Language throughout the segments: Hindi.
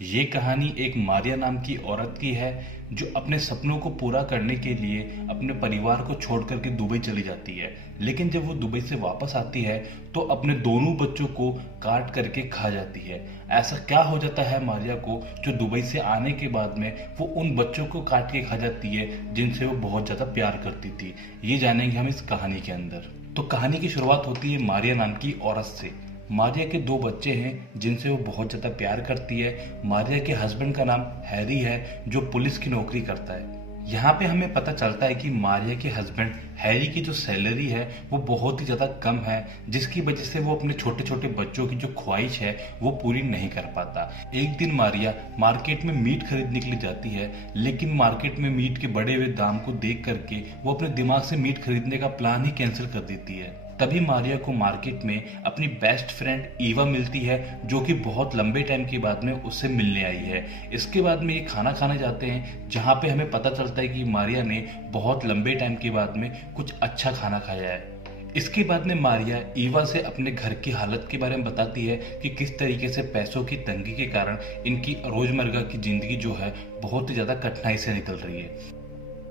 ये कहानी एक मारिया नाम की औरत की है जो अपने सपनों को पूरा करने के लिए अपने परिवार को छोड़ करके दुबई चली जाती है। लेकिन जब वो दुबई से वापस आती है तो अपने दोनों बच्चों को काट करके खा जाती है। ऐसा क्या हो जाता है मारिया को जो दुबई से आने के बाद में वो उन बच्चों को काट के खा जाती है जिनसे वो बहुत ज्यादा प्यार करती थी। ये जानेंगे हम इस कहानी के अंदर। तो कहानी की शुरुआत होती है मारिया नाम की औरत से। मारिया के दो बच्चे हैं जिनसे वो बहुत ज़्यादा प्यार करती है। मारिया के हस्बैंड का नाम हैरी है जो पुलिस की नौकरी करता है। यहाँ पे हमें पता चलता है कि मारिया के हस्बैंड हैरी की जो सैलरी है वो बहुत ही ज़्यादा कम है, जिसकी वजह से वो अपने छोटे छोटे बच्चों की जो ख्वाहिश है वो पूरी नहीं कर पाता। एक दिन मारिया मार्केट में मीट खरीदने के लिए जाती है, लेकिन मार्केट में मीट के बढ़े हुए दाम को देख करके वो अपने दिमाग से मीट खरीदने का प्लान ही कैंसिल कर देती है। तभी मारिया को मार्केट में अपनी बेस्ट फ्रेंड ईवा मिलती है जो कि बहुत लंबे टाइम के बाद में उससे मिलने आई है। इसके बाद में ये खाना खाने जाते हैं जहाँ पे हमें पता चलता है कि मारिया ने बहुत लंबे टाइम के बाद में कुछ अच्छा खाना खाया है। इसके बाद में मारिया ईवा से अपने घर की हालत के बारे में बताती है कि किस तरीके से पैसों की तंगी के कारण इनकी रोजमर्रा की जिंदगी जो है बहुत ही ज्यादा कठिनाई से निकल रही है।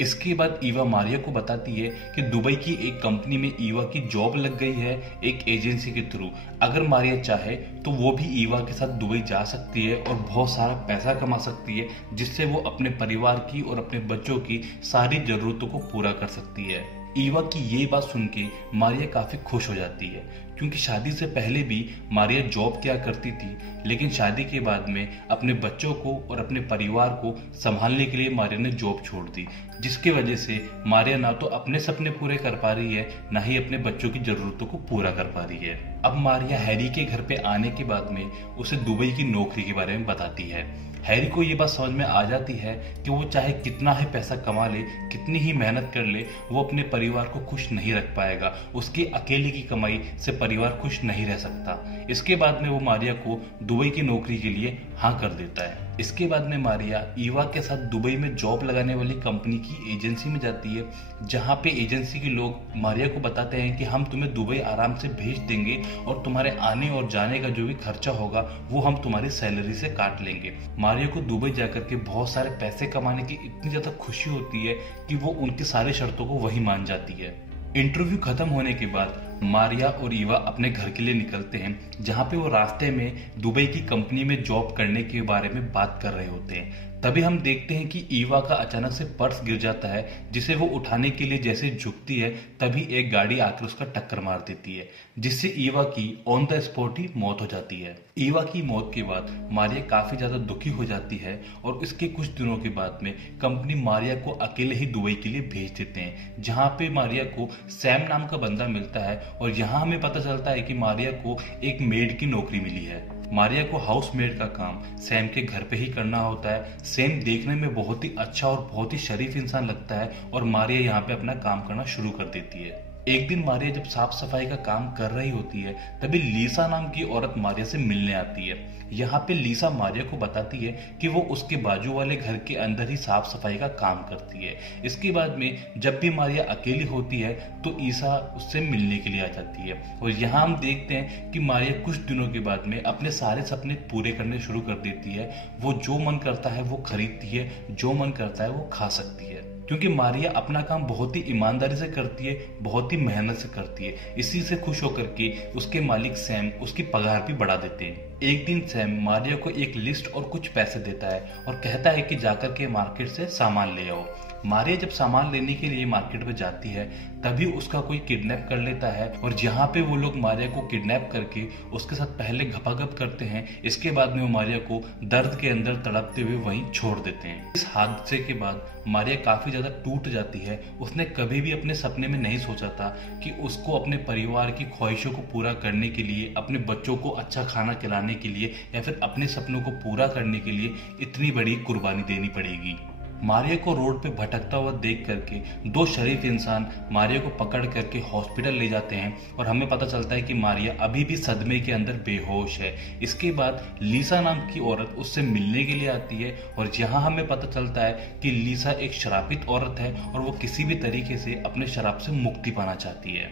इसके बाद ईवा मारिया को बताती है कि दुबई की एक कंपनी में ईवा की जॉब लग गई है एक एजेंसी के थ्रू। अगर मारिया चाहे तो वो भी ईवा के साथ दुबई जा सकती है और बहुत सारा पैसा कमा सकती है, जिससे वो अपने परिवार की और अपने बच्चों की सारी जरूरतों को पूरा कर सकती है। ईवा की ये बात सुन के मारिया काफी खुश हो जाती है, क्योंकि शादी से पहले भी मारिया जॉब किया करती थी, लेकिन शादी के बाद में अपने बच्चों को और अपने परिवार को संभालने के लिए मारिया ने जॉब छोड़ दी, जिसकी वजह से मारिया ना तो अपने सपने पूरे कर पा रही है ना ही अपने बच्चों की जरूरतों को पूरा कर पा रही है। अब मारिया हैरी के घर पे आने के बाद में उसे दुबई की नौकरी के बारे में बताती है। हैरी को ये बात समझ में आ जाती है कि वो चाहे कितना ही पैसा कमा ले, कितनी ही मेहनत कर ले, वो अपने परिवार को खुश नहीं रख पाएगा। उसकी अकेले की कमाई से परिवार खुश नहीं रह सकता। इसके बाद में वो मारिया को दुबई की नौकरी के लिए हाँ कर देता है। इसके बाद में मारिया ईवा के साथ दुबई में जॉब लगाने वाली कंपनी की एजेंसी में जाती है, जहाँ पे एजेंसी के लोग मारिया को बताते हैं कि हम तुम्हें दुबई आराम से भेज देंगे और तुम्हारे आने और जाने का जो भी खर्चा होगा वो हम तुम्हारी सैलरी से काट लेंगे। मारिया को दुबई जाकर के बहुत सारे पैसे कमाने की इतनी ज्यादा खुशी होती है कि वो उनकी सारी शर्तों को वही मान जाती है। इंटरव्यू खत्म होने के बाद मारिया और ईवा अपने घर के लिए निकलते हैं, जहाँ पे वो रास्ते में दुबई की कंपनी में जॉब करने के बारे में बात कर रहे होते हैं। तभी हम देखते हैं कि ईवा का अचानक से पर्स गिर जाता है, जिसे वो उठाने के लिए जैसे झुकती है तभी एक गाड़ी आकर उसका टक्कर मार देती है, जिससे ईवा की ऑन द स्पॉट ही मौत हो जाती है। ईवा की मौत के बाद मारिया काफी ज्यादा दुखी हो जाती है और इसके कुछ दिनों के बाद में कंपनी मारिया को अकेले ही दुबई के लिए भेज देते हैं, जहाँ पे मारिया को सैम नाम का बंदा मिलता है और यहाँ हमें पता चलता है कि मारिया को एक मेड की नौकरी मिली है। मारिया को हाउस मेड का काम सैम के घर पे ही करना होता है। सैम देखने में बहुत ही अच्छा और बहुत ही शरीफ इंसान लगता है और मारिया यहाँ पे अपना काम करना शुरू कर देती है। एक दिन मारिया जब साफ सफाई का काम कर रही होती है तभी लीसा नाम की औरत मारिया से मिलने आती है। यहाँ पे लीसा मारिया को बताती है कि वो उसके बाजू वाले घर के अंदर ही साफ सफाई का काम करती है। इसके बाद में जब भी मारिया अकेली होती है तो ईसा उससे मिलने के लिए आ जाती है और यहाँ हम देखते हैं कि मारिया कुछ दिनों के बाद में अपने सारे सपने पूरे करने शुरू कर देती है। वो जो मन करता है वो खरीदती है, जो मन करता है वो खा सकती है, क्योंकि मारिया अपना काम बहुत ही ईमानदारी से करती है, बहुत ही मेहनत से करती है। इसी से खुश होकर के उसके मालिक सैम उसकी पगार भी बढ़ा देते हैं। एक दिन सैम मारिया को एक लिस्ट और कुछ पैसे देता है और कहता है कि जाकर के मार्केट से सामान ले आओ। मारिया जब सामान लेने के लिए मार्केट में जाती है तभी उसका कोई किडनैप कर लेता है और जहाँ पे वो लोग मारिया को किडनैप करके उसके साथ पहले घपाघप करते हैं, इसके बाद में वो मारिया को दर्द के अंदर तड़पते हुए वहीं छोड़ देते हैं। इस हादसे के बाद मारिया काफी ज्यादा टूट जाती है। उसने कभी भी अपने सपने में नहीं सोचा था कि उसको अपने परिवार की ख्वाहिशों को पूरा करने के लिए, अपने बच्चों को अच्छा खाना खिलाने के लिए या फिर अपने सपनों को पूरा करने के लिए इतनी बड़ी कुर्बानी देनी पड़ेगी। मारिया को रोड पे भटकता हुआ देख करके दो शरीफ इंसान मारिया को पकड़ करके हॉस्पिटल ले जाते हैं और हमें पता चलता है कि मारिया अभी भी सदमे के अंदर बेहोश है। इसके बाद लीसा नाम की औरत उससे मिलने के लिए आती है और यहाँ हमें पता चलता है कि लीसा एक शराबित औरत है और वो किसी भी तरीके से अपने शराब से मुक्ति पाना चाहती है।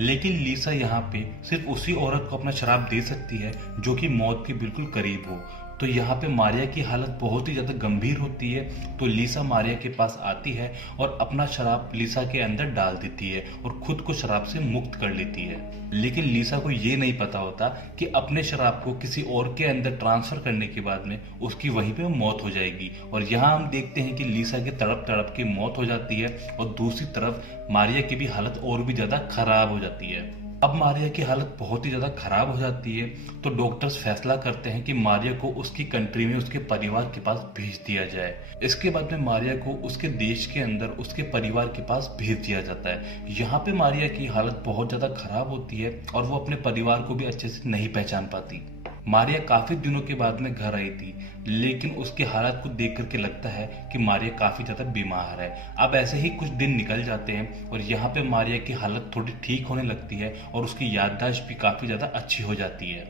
लेकिन लीसा यहाँ पे सिर्फ उसी औरत को अपना शराब दे सकती है जो कि मौत के बिल्कुल करीब हो। तो यहाँ पे मारिया की हालत बहुत ही ज़्यादा गंभीर होती है। तो लीसा मारिया के पास आती है और अपना शराब लीसा के अंदर डाल देती है और खुद को शराब से मुक्त कर लेती है। लेकिन लीसा को ये नहीं पता होता कि अपने शराब को किसी और के अंदर ट्रांसफर करने के बाद में उसकी वहीं पे मौत हो जाएगी। और यहाँ हम देखते हैं कि लीसा की तड़प तड़प की मौत हो जाती है और दूसरी तरफ मारिया की भी हालत और भी ज्यादा खराब हो जाती है। अब मारिया की हालत बहुत ही ज्यादा खराब हो जाती है तो डॉक्टर्स फैसला करते हैं कि मारिया को उसकी कंट्री में उसके परिवार के पास भेज दिया जाए। इसके बाद में मारिया को उसके देश के अंदर उसके परिवार के पास भेज दिया जाता है। यहाँ पे मारिया की हालत बहुत ज्यादा खराब होती है और वो अपने परिवार को भी अच्छे से नहीं पहचान पाती। मारिया काफी दिनों के बाद में घर आई थी, लेकिन उसके हालात को देख करके लगता है कि मारिया काफी ज्यादा बीमार है। अब ऐसे ही कुछ दिन निकल जाते हैं और यहाँ पे मारिया की हालत थोड़ी ठीक होने लगती है और उसकी याददाश्त भी काफी ज्यादा अच्छी हो जाती है।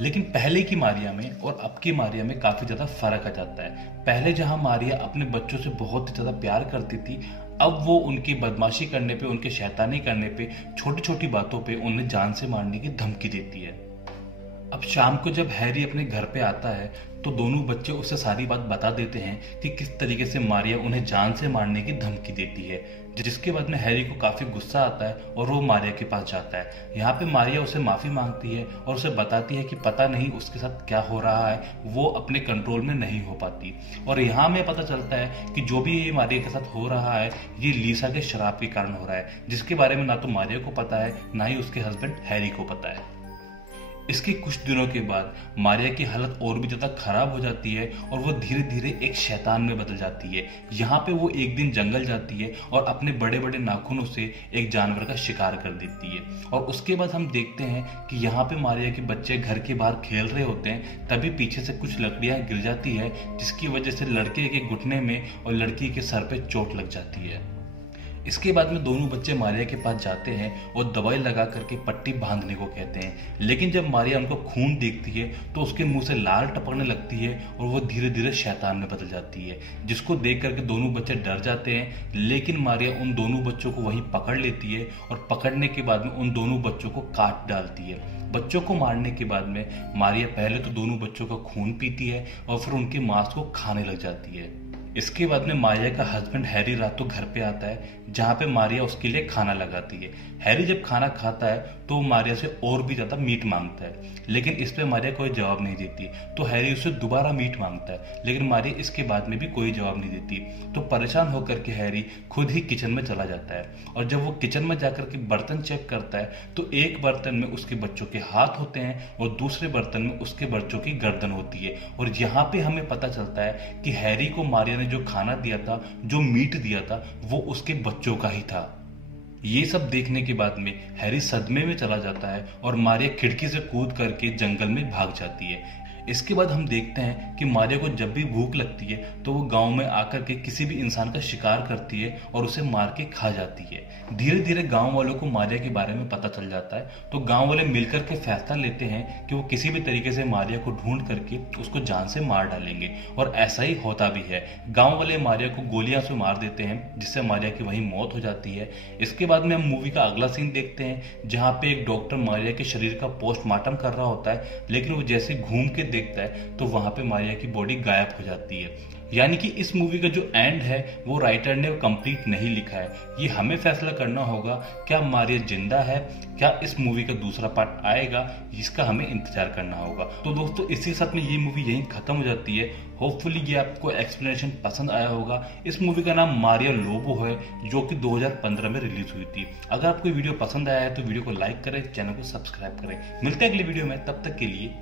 लेकिन पहले की मारिया में और अब की मारिया में काफी ज्यादा फर्क आ जाता है। पहले जहाँ मारिया अपने बच्चों से बहुत ज्यादा प्यार करती थी, अब वो उनकी बदमाशी करने पे, उनके शैतानी करने पे, छोटी छोटी बातों पे उन्हें जान से मारने की धमकी देती है। अब शाम को जब हैरी अपने घर पे आता है तो दोनों बच्चे उसे सारी बात बता देते हैं कि किस तरीके से मारिया उन्हें जान से मारने की धमकी देती है, जिसके बाद में हैरी को काफी गुस्सा आता है और वो मारिया के पास जाता है। यहाँ पे मारिया उसे माफी मांगती है और उसे बताती है कि पता नहीं उसके साथ क्या हो रहा है, वो अपने कंट्रोल में नहीं हो पाती। और यहाँ में पता चलता है कि जो भी ये मारिया के साथ हो रहा है ये लीसा के शराब के कारण हो रहा है, जिसके बारे में ना तो मारिया को पता है ना ही उसके हस्बैंड हैरी को पता है। इसके कुछ दिनों के बाद मारिया की हालत और भी ज्यादा खराब हो जाती है और वो धीरे धीरे एक शैतान में बदल जाती है। यहाँ पे वो एक दिन जंगल जाती है और अपने बड़े बड़े नाखूनों से एक जानवर का शिकार कर देती है। और उसके बाद हम देखते हैं कि यहाँ पे मारिया के बच्चे घर के बाहर खेल रहे होते हैं, तभी पीछे से कुछ लकड़ियां गिर जाती है, जिसकी वजह से लड़के के घुटने में और लड़की के सर पे चोट लग जाती है। इसके बाद में दोनों बच्चे मारिया के पास जाते हैं और दवाई लगा करके पट्टी बांधने को कहते हैं। लेकिन जब मारिया उनको खून देखती है तो उसके मुंह से लाल टपकने लगती है और वो धीरे धीरे शैतान में बदल जाती है, जिसको देख करके दोनों बच्चे डर जाते हैं। लेकिन मारिया उन दोनों बच्चों को वहीं पकड़ लेती है और पकड़ने के बाद में उन दोनों बच्चों को काट डालती है। बच्चों को मारने के बाद में मारिया पहले तो दोनों बच्चों का खून पीती है और फिर उनके मांस को खाने लग जाती है। इसके बाद में मारिया का हस्बैंड हैरी रातों घर पे आता है, जहाँ पे मारिया उसके लिए खाना लगाती है। हैरी जब खाना खाता है तो वो मारिया से और भी ज्यादा मीट मांगता है, लेकिन इस पे मारिया कोई जवाब नहीं देती। तो हैरी उससे दोबारा मीट मांगता है, लेकिन मारिया इसके बाद में भी कोई जवाब नहीं देती। तो परेशान होकर के हैरी खुद ही किचन में चला जाता है और जब वो किचन में जाकर के बर्तन चेक करता है तो एक बर्तन में उसके बच्चों के हाथ होते हैं और दूसरे बर्तन में उसके बच्चों की गर्दन होती है। और यहाँ पे हमें पता चलता है कि हैरी को मारिया ने जो खाना दिया था, जो मीट दिया था, वो उसके बच्चों का ही था। ये सब देखने के बाद में हैरी सदमे में चला जाता है और मारिया खिड़की से कूद करके जंगल में भाग जाती है। इसके बाद हम देखते हैं कि मारिया को जब भी भूख लगती है तो वो गांव में आकर के किसी भी इंसान का शिकार करती है और उसे मार के खा जाती है। धीरे धीरे गांव वालों को मारिया के बारे में पता चल जाता है, तो गांव वाले मिलकर के फैसला लेते हैं कि वो किसी भी तरीके से मारिया को ढूंढ करके उसको जान से मार डालेंगे। और ऐसा ही होता भी है। गांव वाले मारिया को गोलियां से मार देते हैं, जिससे मारिया की वहीं मौत हो जाती है। इसके बाद में हम मूवी का अगला सीन देखते हैं, जहाँ पे एक डॉक्टर मारिया के शरीर का पोस्टमार्टम कर रहा होता है, लेकिन वो जैसे घूम के देखता है तो वहां पे मारिया की बॉडी गायब हो जाती है। यानी कि इस मूवी का जो एंड है वो राइटर ने कंप्लीट नहीं लिखा है। ये हमें फैसला करना होगा, क्या मारिया जिंदा है, क्या इस मूवी का दूसरा पार्ट आएगा, इसका हमें इंतजार करना होगा। तो दोस्तों इसी के साथ में ये मूवी यहीं खत्म हो जाती है। होपफुली ये आपको एक्सप्लेनेशन पसंद आया होगा। इस मूवी का नाम मारिया लोबो है, जो कि 2015 में रिलीज हुई थी। अगर आपको वीडियो पसंद आया है तो वीडियो को लाइक करें, चैनल को सब्सक्राइब करें। मिलते हैं अगले वीडियो में, तब तक के लिए